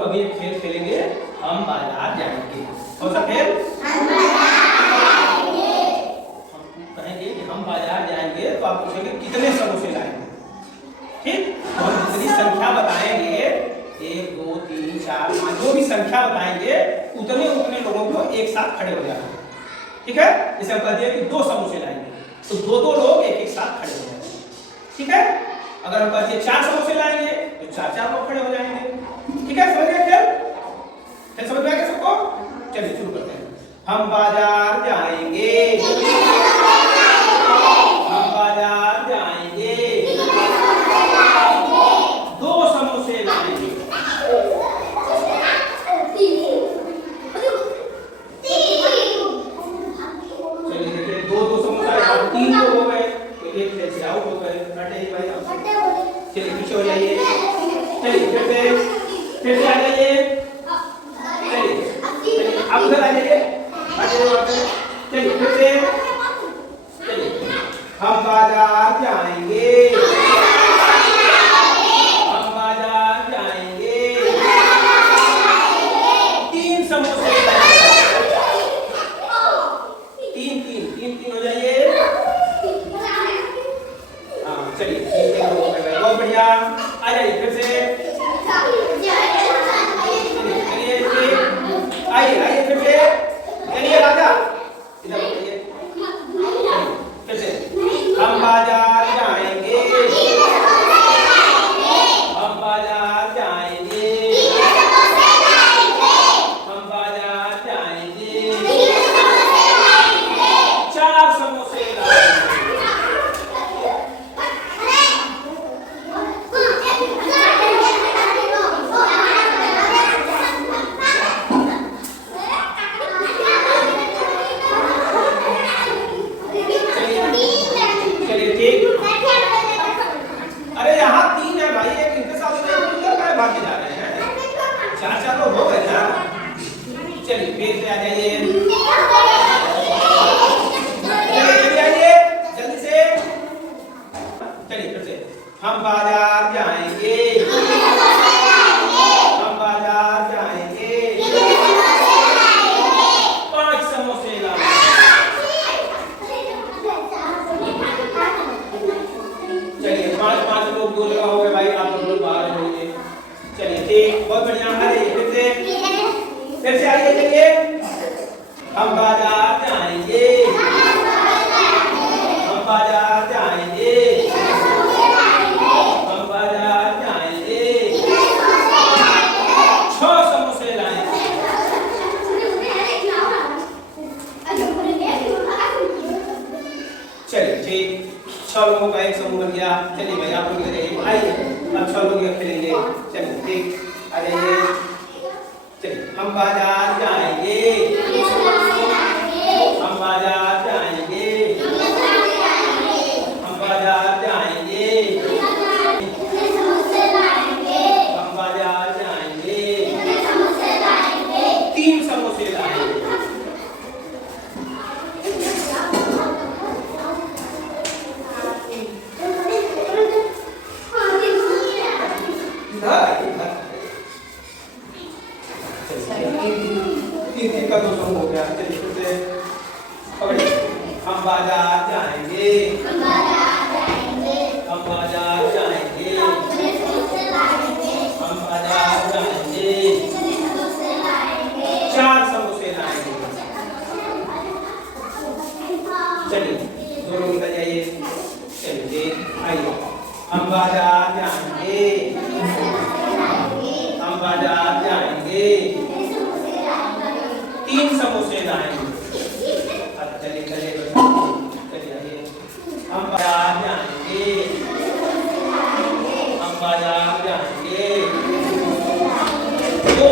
लोग अभी एक खेल खेलेंगे, हम बाजार जाएंगे। कौन सा खेल? हम कहेंगे कि हम बाजार जाएंगे तो आप पूछेंगे कितने समोसे लाएंगे। ठीक, तो हम जितनी संख्या बताएंगे 1 2 3 4 5 जो भी संख्या बताएंगे उतने उतने लोगों को एक साथ खड़े हो जाएंगे। ठीक है, जैसे हम कह दिए कि 2 समोसे लाएंगे तो 2 लोग एक साथ खड़े हो जाएंगे। ठीक है, अगर हम कह दिए 4 समोसे लाएंगे तो 4 लोग खड़े हो जाएंगे। ठीक है, समझ गए खेल समझ में आ गया सबको? चलिए शुरू करते हैं। हम बाजार जाएंगे, हम बाजार जाएंगे, 2 समोसे लाएंगे। चलिए देखिए 2 समोसा 3 लोग हो गए तो एक खेल से आउट हो गए। चलिए पीछे हो जाइए, चलिए फिर से आ जाइए, चलिए आप उधर आ जाइए, चलिए फिर से, चलिए हम बाजार जाएंगे, हम बाजार जाएंगे, 3 समोसे तीन हो जाइए। हाँ चलिए बहुत बढ़िया, आ जाइए फिर से, आइए फिर से, चलिए राजा इधर आइए, फिर से हम बाजार जाएंगे, हम बाजार जाएंगे, हम बाजार जाएंगे, 4 समोसे लाएंगे। अरे यहाँ 3 है भाई, एक इनके साथ भागे जा रहे हैं, 4 लोग हो गए ना। चलिए फिर से आ जाइए, जल्दी आइए जल्दी से, चलिए फिर से हम बाजार जाएंगे, हम बाजार जाएंगे, 5 समोसे लाएंगे। चलिए 5 लोग 2 जगह हो गए भाई, आप लोग बाहर होंगे। चलिए ठीक, बहुत बढ़िया, अरे फिर से आइए, चलिए हम बाजार जाएंगे, हम बाजार जाएंगे, हम बाजार जाएंगे, 6 समोसे लाएंगे। चलिए ठीक, 6 लोगों का एक समूह बन गया। चलिए भाई आप लोग इधर आइए, अब 6 लोग खेलेंगे। चलिए ठीक, आ जाइए, चलिए हम बाजार जाएंगे, हम बाजार जाएंगे, हम बाजार जाएंगे, हम बाजार जाएंगे, 3 समोसे लाएंगे। तीन का 2 हो गया। चलिए फिर से पकड़िए, हम बाजार जाएंगे, हम बाजार जाएंगे, हम बाजार जाएंगे, हम बाजार जाएंगे, 4 समोसे लाएंगे। चलिए 2 लोग निकल जाइए, चलिए आइए, हम बाजार जाएंगे, हम बाजार जाएंगे, 3 समोसे लाएंगे। चलिए चलिए आइए, हम बाजार जाएंगे, हम बाजार जाएंगे, 2